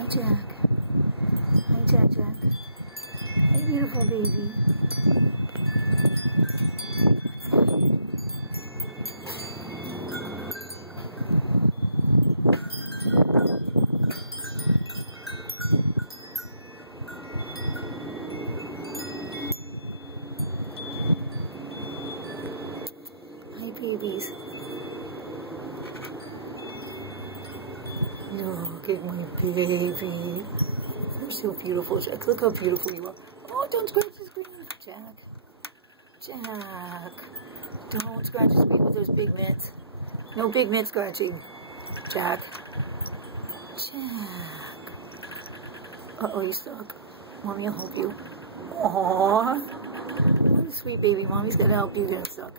Hi, Jack. Hi, Jack, Jack. Hey, beautiful baby. Hi, babies. Look at my baby. You're so beautiful, Jack. Look how beautiful you are. Oh, don't scratch the screen, Jack. Jack. Don't scratch the screen with those big mitts. No big mitt scratching. Jack. Jack. Uh-oh, you stuck. Mommy will help you. Aww. What a sweet baby. Mommy's gonna help you get stuck.